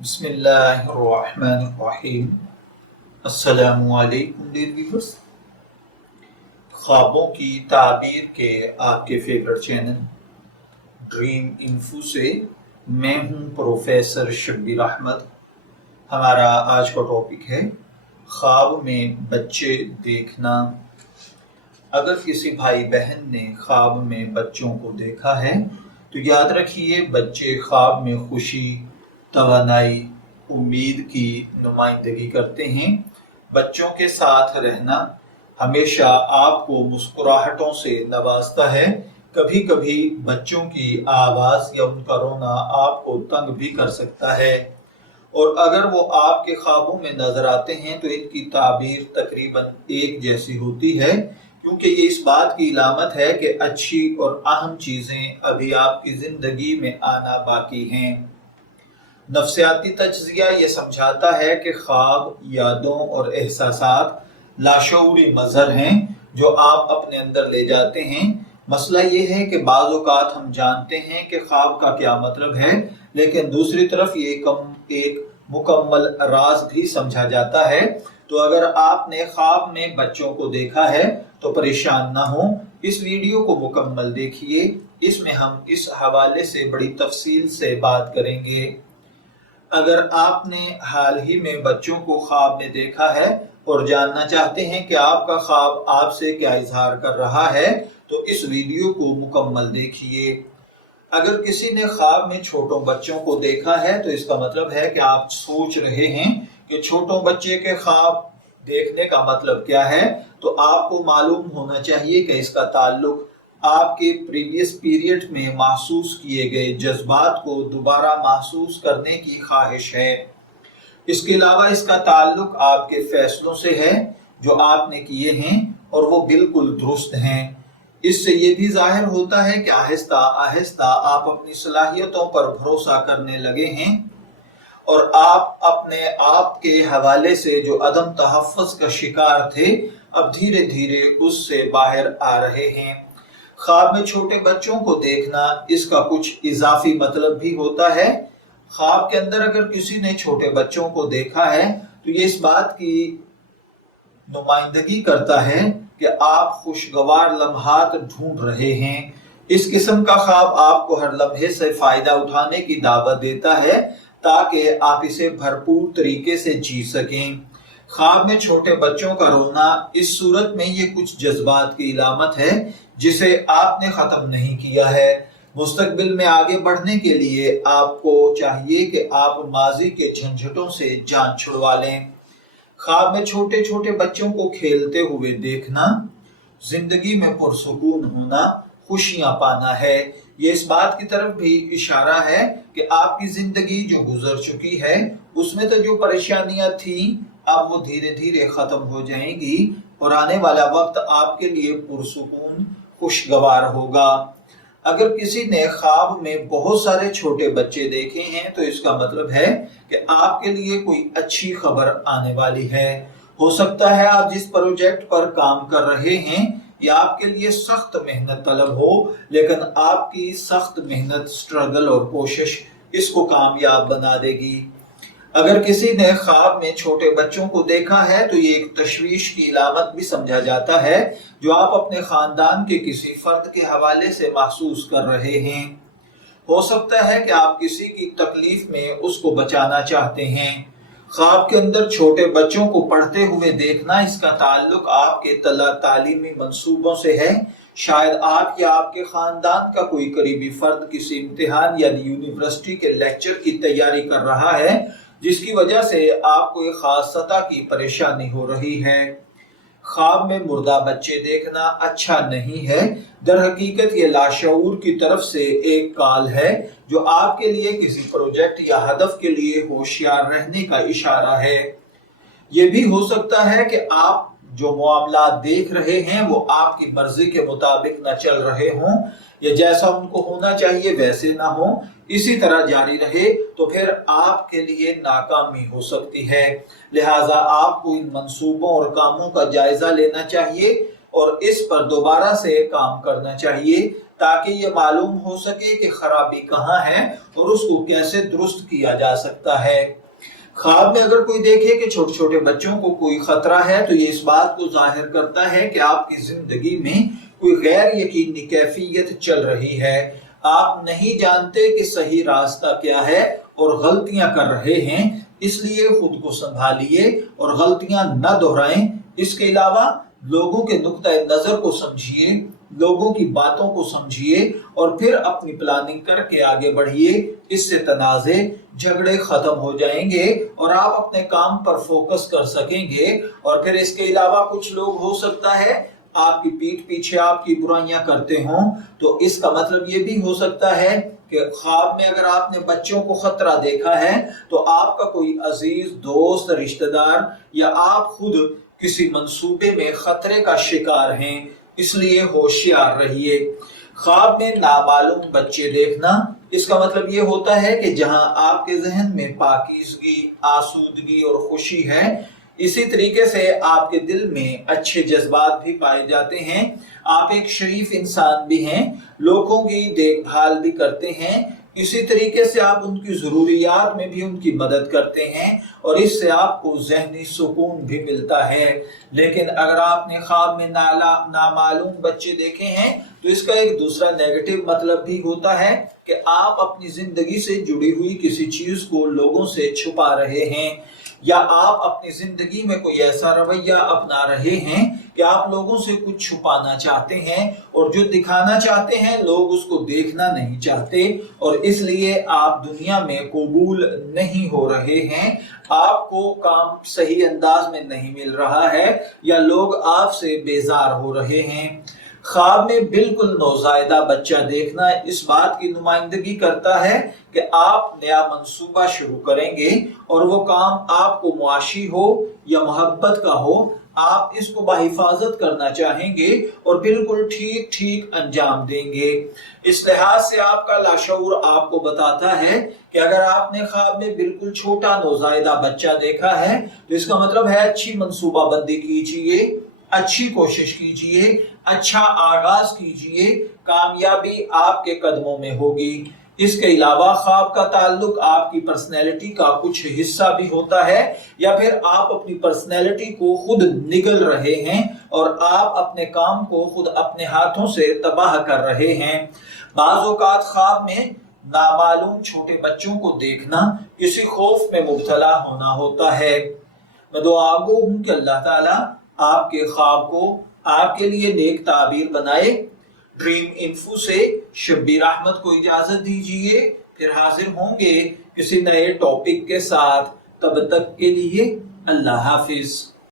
بسم اللہ الرحمن الرحیم۔ السلام علیکم ڈیئر ویورز، خوابوں کی تعبیر کے آپ کے فیورٹ چینل ڈریم انفو سے میں ہوں پروفیسر شبیر احمد۔ ہمارا آج کا ٹاپک ہے خواب میں بچے دیکھنا۔ اگر کسی بھائی بہن نے خواب میں بچوں کو دیکھا ہے تو یاد رکھیے بچے خواب میں خوشی، توانائی، امید کی نمائندگی کرتے ہیں۔ بچوں کے ساتھ رہنا ہمیشہ آپ کو مسکراہٹوں سے نوازتا ہے۔ کبھی کبھی بچوں کی آواز یا ان کا رونا آپ کو تنگ بھی کر سکتا ہے، اور اگر وہ آپ کے خوابوں میں نظر آتے ہیں تو ان کی تعبیر تقریباً ایک جیسی ہوتی ہے، کیونکہ یہ اس بات کی علامت ہے کہ اچھی اور اہم چیزیں ابھی آپ کی زندگی میں آنا باقی ہیں۔ نفسیاتی تجزیہ یہ سمجھاتا ہے کہ خواب یادوں اور احساسات لاشعوری مظہر ہیں جو آپ اپنے اندر لے جاتے ہیں۔ مسئلہ یہ ہے کہ بعض اوقات ہم جانتے ہیں کہ خواب کا کیا مطلب ہے، لیکن دوسری طرف یہ ایک مکمل راز بھی سمجھا جاتا ہے۔ تو اگر آپ نے خواب میں بچوں کو دیکھا ہے تو پریشان نہ ہوں، اس ویڈیو کو مکمل دیکھیے، اس میں ہم اس حوالے سے بڑی تفصیل سے بات کریں گے۔ اگر آپ نے حال ہی میں بچوں کو خواب میں دیکھا ہے اور جاننا چاہتے ہیں کہ آپ کا خواب آپ سے کیا اظہار کر رہا ہے تو اس ویڈیو کو مکمل دیکھیے۔ اگر کسی نے خواب میں چھوٹوں بچوں کو دیکھا ہے تو اس کا مطلب ہے کہ آپ سوچ رہے ہیں کہ چھوٹوں بچے کے خواب دیکھنے کا مطلب کیا ہے، تو آپ کو معلوم ہونا چاہیے کہ اس کا تعلق آپ کے پریویس پیریڈ میں محسوس کیے گئے جذبات کو دوبارہ محسوس کرنے کی خواہش ہے۔ اس کے علاوہ اس کا تعلق آپ کے فیصلوں سے ہے جو آپ نے کیے ہیں اور وہ بالکل درست ہیں۔ اس سے یہ بھی ظاہر ہوتا ہے کہ آہستہ آہستہ آپ اپنی صلاحیتوں پر بھروسہ کرنے لگے ہیں اور آپ اپنے آپ کے حوالے سے جو عدم تحفظ کا شکار تھے اب دھیرے دھیرے اس سے باہر آ رہے ہیں۔ خواب میں چھوٹے بچوں کو دیکھنا اس کا کچھ اضافی مطلب بھی ہوتا ہے۔ خواب کے اندر اگر کسی نے چھوٹے بچوں کو دیکھا ہے تو یہ اس بات کی نمائندگی کرتا ہے کہ آپ خوشگوار لمحات ڈھونڈ رہے ہیں۔ اس قسم کا خواب آپ کو ہر لمحے سے فائدہ اٹھانے کی دعوت دیتا ہے تاکہ آپ اسے بھرپور طریقے سے جی سکیں۔ خواب میں چھوٹے بچوں کا رونا اس صورت میں یہ کچھ جذبات کی علامت ہے جسے آپ نے ختم نہیں کیا ہے۔ مستقبل میں آگے بڑھنے کے لیے آپ کو چاہیے کہ آپ ماضی کے جھنجھٹوں سے جان چھڑوا لیں۔ خواب میں چھوٹے چھوٹے بچوں کو کھیلتے ہوئے دیکھنا زندگی میں پرسکون ہونا، خوشیاں پانا ہے۔ یہ اس بات کی طرف بھی اشارہ ہے کہ آپ کی زندگی جو گزر چکی ہے اس میں تو جو پریشانیاں تھیں اب وہ دھیرے دھیرے ختم ہو جائیں گی اور آنے والا وقت آپ کے لیے پرسکون خوشگوار ہوگا۔ اگر کسی نے خواب میں بہت سارے چھوٹے بچے دیکھے ہیں تو اس کا مطلب ہے کہ آپ کے لیے کوئی اچھی خبر آنے والی ہے۔ ہو سکتا ہے آپ جس پروجیکٹ پر کام کر رہے ہیں یہ آپ کے لیے سخت محنت طلب ہو، لیکن آپ کی سخت محنت، سٹرگل اور کوشش اس کو کامیاب بنا دے گی۔ اگر کسی نے خواب میں چھوٹے بچوں کو دیکھا ہے تو یہ ایک تشویش کی علامت بھی سمجھا جاتا ہے جو آپ اپنے خاندان کے کسی فرد کے حوالے سے محسوس کر رہے ہیں۔ ہو سکتا ہے کہ آپ کسی کی تکلیف میں اس کو بچانا چاہتے ہیں۔ خواب کے اندر چھوٹے بچوں کو پڑھتے ہوئے دیکھنا اس کا تعلق آپ کے تعلیمی منصوبوں سے ہے۔ شاید آپ یا آپ کے خاندان کا کوئی قریبی فرد کسی امتحان یا یونیورسٹی کے لیکچر کی تیاری کر رہا ہے جس کی وجہ سے آپ کو ایک خاص سطح کی پریشانی ہو رہی ہے۔ خواب میں مردہ بچے دیکھنا اچھا نہیں ہے۔ در حقیقت یہ لاشعور کی طرف سے ایک کال ہے جو آپ کے لیے کسی پروجیکٹ یا ہدف کے لیے ہوشیار رہنے کا اشارہ ہے۔ یہ بھی ہو سکتا ہے کہ آپ جو معاملات دیکھ رہے ہیں وہ آپ کی مرضی کے مطابق نہ چل رہے ہوں یا جیسا ان کو ہونا چاہیے ویسے نہ ہوں، اسی طرح جاری رہے تو پھر آپ کے لیے ناکامی ہو سکتی ہے۔ لہٰذا آپ کو ان منصوبوں اور کاموں کا جائزہ لینا چاہیے اور اس پر دوبارہ سے کام کرنا چاہیے تاکہ یہ معلوم ہو سکے کہ خرابی کہاں ہے اور اس کو کیسے درست کیا جا سکتا ہے۔ خواب میں اگر کوئی دیکھے کہ چھوٹے چھوٹے بچوں کو کوئی خطرہ ہے تو یہ اس بات کو ظاہر کرتا ہے کہ آپ کی زندگی میں کوئی غیر یقینی کیفیت چل رہی ہے۔ آپ نہیں جانتے کہ صحیح راستہ کیا ہے اور غلطیاں کر رہے ہیں، اس لیے خود کو سنبھالیے اور غلطیاں نہ دہرائیں۔ اس کے علاوہ لوگوں کے نقطہ نظر کو سمجھیے، لوگوں کی باتوں کو سمجھیے اور پھر اپنی پلاننگ کر کے آگے بڑھیے۔ اس سے تنازع جھگڑے ختم ہو جائیں گے اور آپ اپنے کام پر فوکس کر سکیں گے۔ اور پھر اس کے علاوہ کچھ لوگ ہو سکتا ہے آپ کی پیٹھ پیچھے آپ کی برائیاں کرتے ہوں، تو اس کا مطلب یہ بھی ہو سکتا ہے کہ خواب میں اگر آپ نے بچوں کو خطرہ دیکھا ہے تو آپ کا کوئی عزیز دوست، رشتہ دار یا آپ خود کسی منصوبے میں خطرے کا شکار ہیں، اس لیے ہوشیار رہیے۔ خواب میں نامعلوم بچے دیکھنا، اس کا مطلب یہ ہوتا ہے کہ جہاں آپ کے ذہن میں پاکیزگی، آسودگی اور خوشی ہے، اسی طریقے سے آپ کے دل میں اچھے جذبات بھی پائے جاتے ہیں۔ آپ ایک شریف انسان بھی ہیں، لوگوں کی دیکھ بھال بھی کرتے ہیں، اسی طریقے سے آپ ان کی ضروریات میں بھی ان کی مدد کرتے ہیں اور اس سے آپ کو ذہنی سکون بھی ملتا ہے۔ لیکن اگر آپ نے خواب میں نامعلوم بچے دیکھے ہیں تو اس کا ایک دوسرا نیگیٹو مطلب بھی ہوتا ہے کہ آپ اپنی زندگی سے جڑی ہوئی کسی چیز کو لوگوں سے چھپا رہے ہیں، یا آپ اپنی زندگی میں کوئی ایسا رویہ اپنا رہے ہیں کہ آپ لوگوں سے کچھ چھپانا چاہتے ہیں اور جو دکھانا چاہتے ہیں لوگ اس کو دیکھنا نہیں چاہتے، اور اس لیے آپ دنیا میں قبول نہیں ہو رہے ہیں، آپ کو کام صحیح انداز میں نہیں مل رہا ہے یا لوگ آپ سے بیزار ہو رہے ہیں۔ خواب میں بالکل نوزائیدہ بچہ دیکھنا اس بات کی نمائندگی کرتا ہے کہ آپ نیا منصوبہ شروع کریں گے اور وہ کام آپ کو معاشی ہو یا محبت کا ہو، آپ اس کو بحفاظت کرنا چاہیں گے اور بالکل ٹھیک ٹھیک انجام دیں گے۔ اس لحاظ سے آپ کا لاشعور آپ کو بتاتا ہے کہ اگر آپ نے خواب میں بالکل چھوٹا نوزائیدہ بچہ دیکھا ہے تو اس کا مطلب ہے اچھی منصوبہ بندی کیجیے، اچھی کوشش کیجیے، اچھا آغاز کیجیے، کامیابی آپ کے قدموں میں ہوگی۔ اس کے علاوہ خواب کا تعلق آپ کی پرسنالٹی کا کچھ حصہ بھی ہوتا ہے، یا پھر آپ اپنی پرسنالٹی کو خود نگل رہے ہیں اور آپ اپنے کام کو خود اپنے ہاتھوں سے تباہ کر رہے ہیں۔ بعض اوقات خواب میں نامعلوم چھوٹے بچوں کو دیکھنا کسی خوف میں مبتلا ہونا ہوتا ہے۔ میں دعا گو ہوں کہ اللہ تعالیٰ آپ کے خواب کو آپ کے لیے نیک تعبیر بنائے۔ ڈریم انفو سے شبیر احمد کو اجازت دیجیے، پھر حاضر ہوں گے کسی نئے ٹاپک کے ساتھ۔ تب تک کے لیے اللہ حافظ۔